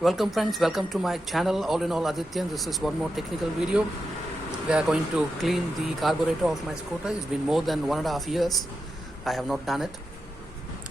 Welcome friends, welcome to my channel. All in all, Adityan. This is one more technical video. We are going to clean the carburetor of my scooter. It's been more than 1.5 years. I have not done it.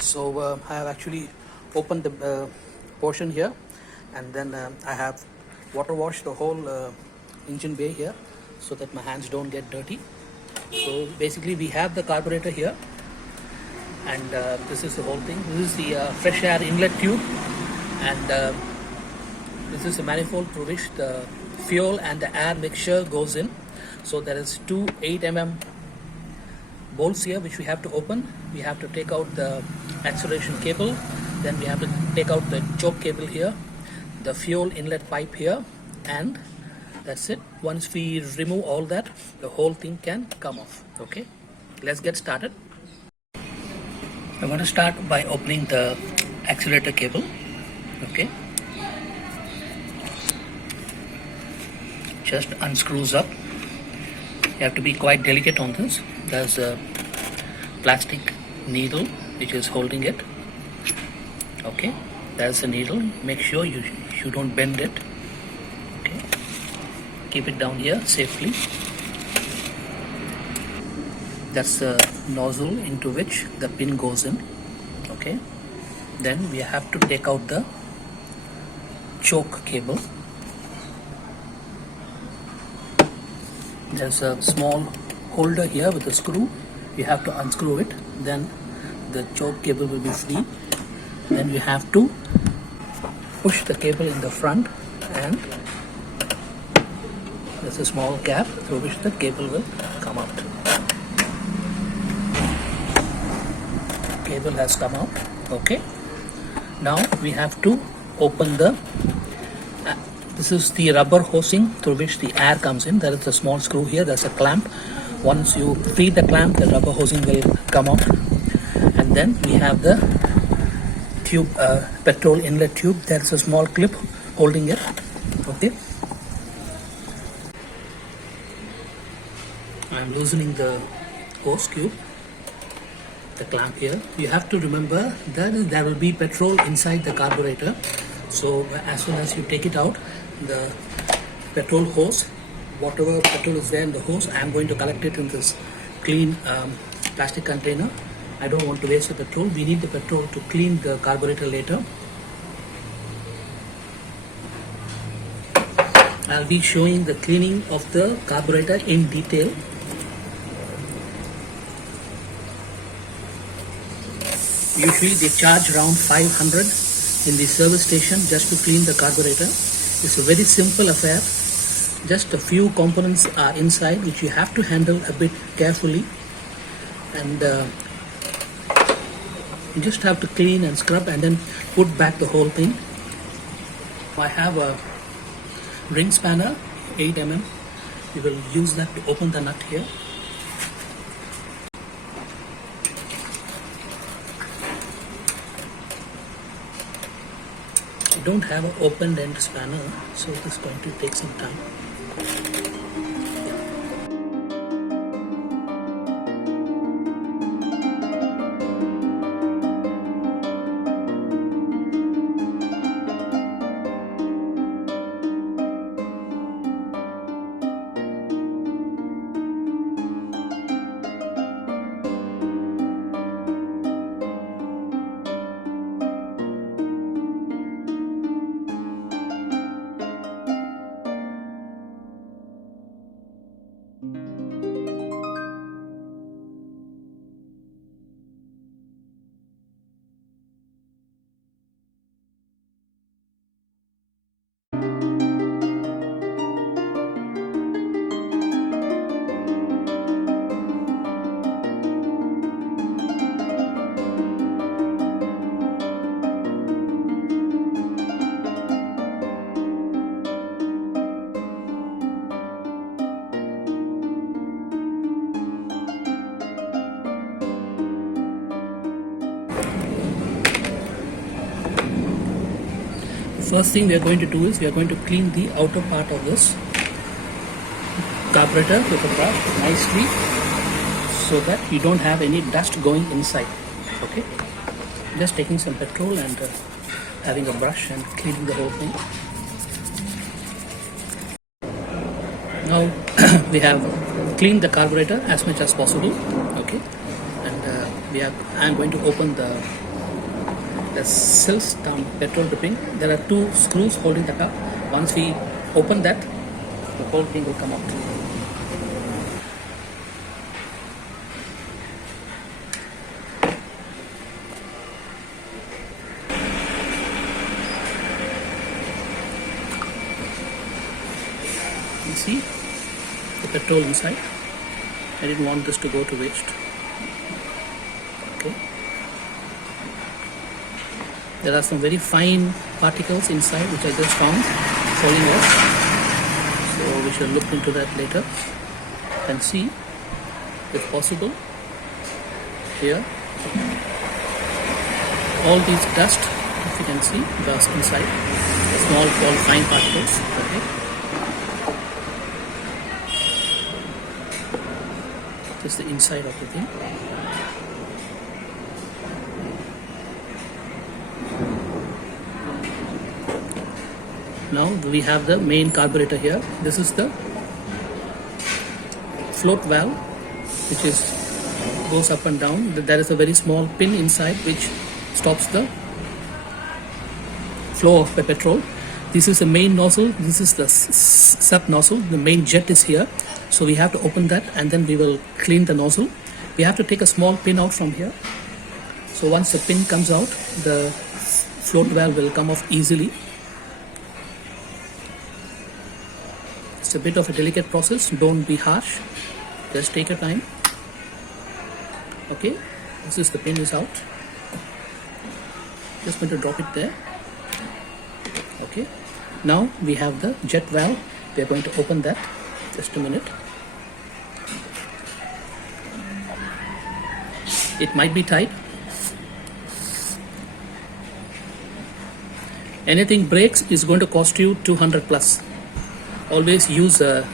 So I have actually opened the portion here, and then I have water washed the whole engine bay here so that my hands don't get dirty. So basically we have the carburetor here, and this is the whole thing. This is the fresh air inlet tube, and this is a manifold through which the fuel and the air mixture goes in. So there is two 8mm bolts here which we have to open. We have to take out the acceleration cable, then we have to take out the choke cable here, the fuel inlet pipe here, and that's it. Once we remove all that, the whole thing can come off. Okay, let's get started. I'm going to start by opening the accelerator cable. Okay, just unscrews up. You have to be quite delicate on this. There's a plastic needle which is holding it. Okay, there's a needle. Make sure you don't bend it. Okay, keep it down here safely. That's the nozzle into which the pin goes in. Okay, then we have to take out the choke cable. There's a small holder here with a screw. You have to unscrew it, then the choke cable will be free. Then you have to push the cable in the front, and there's a small gap through which the cable will come out. Cable has come out. Okay, now we have to open the this is the rubber hosing through which the air comes in. There is a small screw here. There's a clamp. Once you free the clamp, the rubber hosing will come out. And then we have the tube, petrol inlet tube. There's a small clip holding it. Okay, I'm loosening the hose tube, the clamp here. You have to remember that there will be petrol inside the carburetor. So as soon as you take it out, the petrol hose, whatever petrol is there in the hose, I am going to collect it in this clean plastic container. I don't want to waste the petrol. We need the petrol to clean the carburetor later. I'll be showing the cleaning of the carburetor in detail. Usually they charge around 500 in the service station just to clean the carburetor. It's a very simple affair. Just a few components are inside which you have to handle a bit carefully, and you just have to clean and scrub and then put back the whole thing. I have a ring spanner, 8mm. We will use that to open the nut here. I don't have an open end spanner, so this is going to take some time. First thing we are going to do is we are going to clean the outer part of this carburetor with a brush nicely so that you don't have any dust going inside. Okay, just taking some petrol and having a brush and cleaning the whole thing. Now we have cleaned the carburetor as much as possible. Okay, and I'm going to open the sills down petrol dipping. There are two screws holding the car. Once we open that, the whole thing will come out. You see the petrol inside. I didn't want this to go to waste. Okay. There are some very fine particles inside which I just found falling off. So we shall look into that later and see, if possible, here all these dust, if you can see, dust inside, small fine particles. Okay. This is the inside of the thing. Now we have the main carburetor here. This is the float valve which goes up and down. There is a very small pin inside which stops the flow of the petrol. This is the main nozzle. This is the sub nozzle. The main jet is here. So we have to open that and then we will clean the nozzle. We have to take a small pin out from here. So once the pin comes out, the float valve will come off easily. It's a bit of a delicate process. Don't be harsh. Just take your time. Okay, this is the pin is out. Just going to drop it there. Okay, now we have the jet valve. We are going to open that. Just a minute. It might be tight. Anything breaks is going to cost you 200 plus. Always use a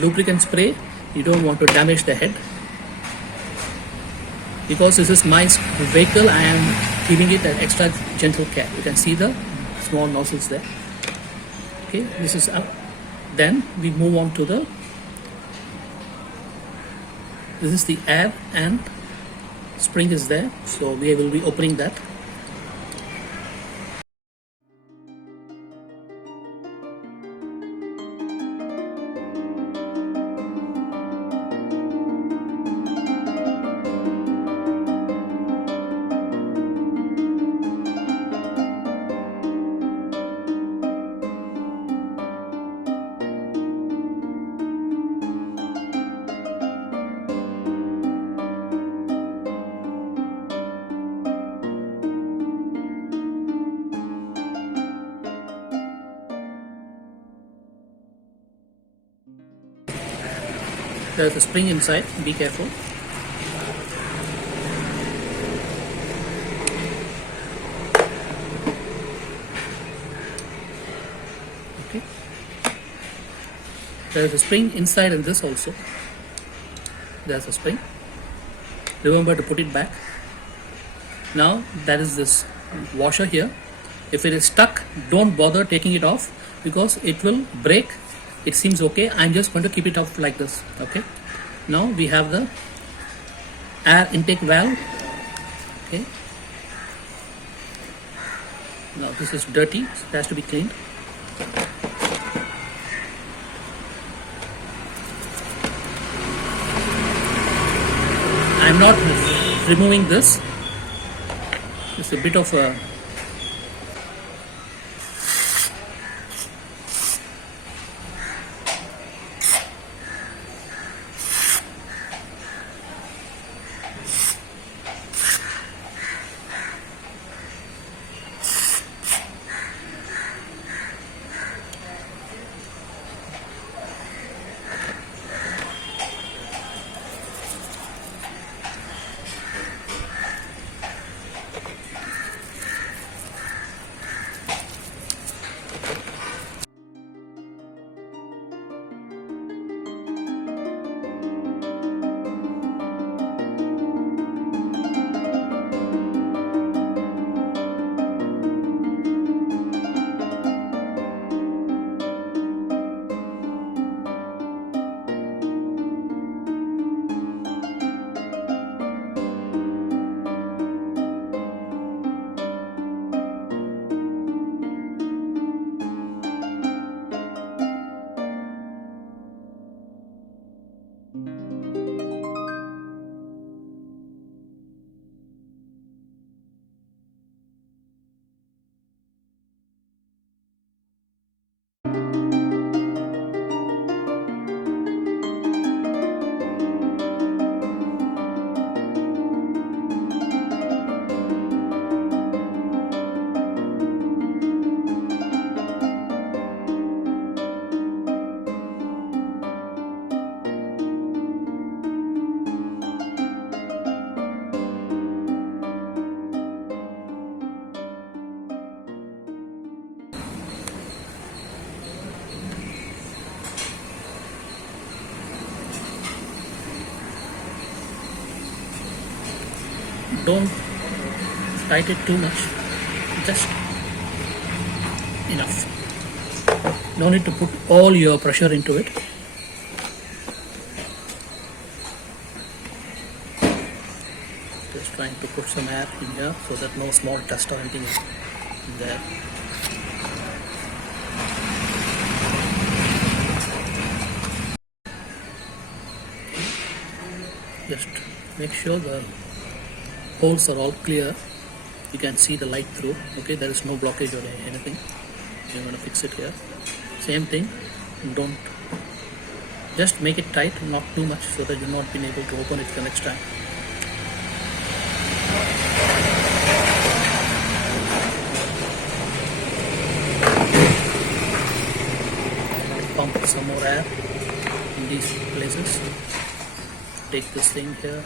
lubricant spray. You don't want to damage the head. Because this is my vehicle, I am giving it an extra gentle care. You can see the small nozzles there. Okay, this is up. Then we move on to this is the air and spring is there. So we will be opening that. There's a spring inside, be careful. Okay. There's a spring inside and this also. There's a spring. Remember to put it back. Now there is this washer here. If it is stuck, don't bother taking it off because it will break. It seems okay. I'm just going to keep it off like this. Okay. Now we have the air intake valve. Okay. Now this is dirty. So it has to be cleaned. I'm not removing this. It's a bit of a Don't tight it too much, just enough. No need to put all your pressure into it. Just trying to put some air in here so that no small dust or anything is in there. Just make sure the holes are all clear. You can see the light through. Okay, there is no blockage or anything. You're going to fix it here. Same thing, don't just make it tight, not too much, so that you're not being able to open it the next time. Pump some more air in these places. Take this thing here.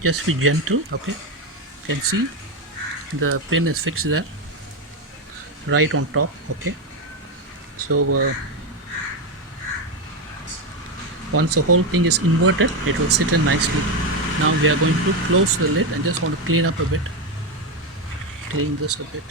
Just be gentle. Okay, you can see the pin is fixed there, right on top. Okay, so once the whole thing is inverted, it will sit in nicely. Now we are going to close the lid and just want to clean up a bit, clean this a bit.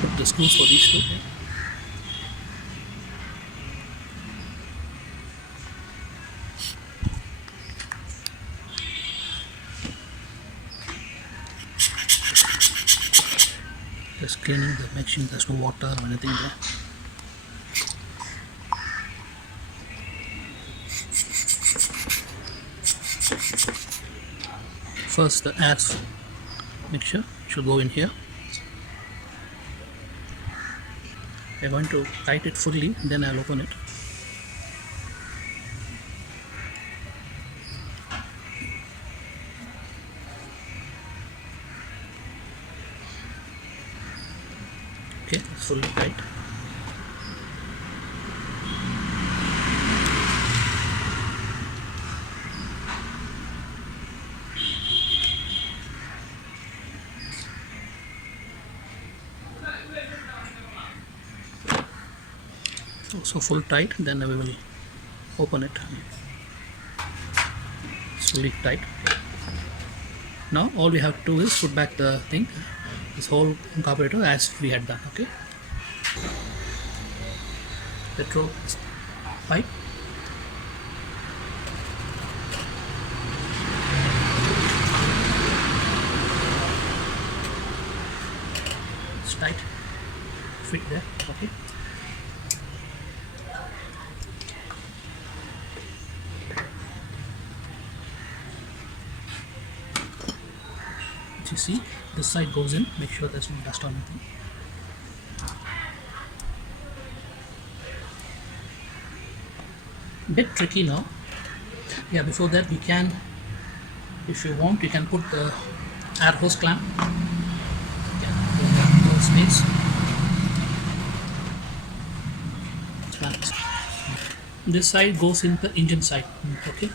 Put the screws for these two. Just cleaning the machine, there's no water or anything there. First the air mixture should go in here. I'm going to tight it fully, then I'll open it. Okay, it's fully tight. So full tight, then we will open it. It's fully tight. Now all we have to do is put back the thing, this whole carburetor as we had done. Okay, petrol pipe, it's tight, fit there. Okay, you see this side goes in, make sure there's no dust or anything. Bit tricky now. Yeah, before that we can, if you want, you can put the air hose clamp. Space. This side goes in the engine side. Okay.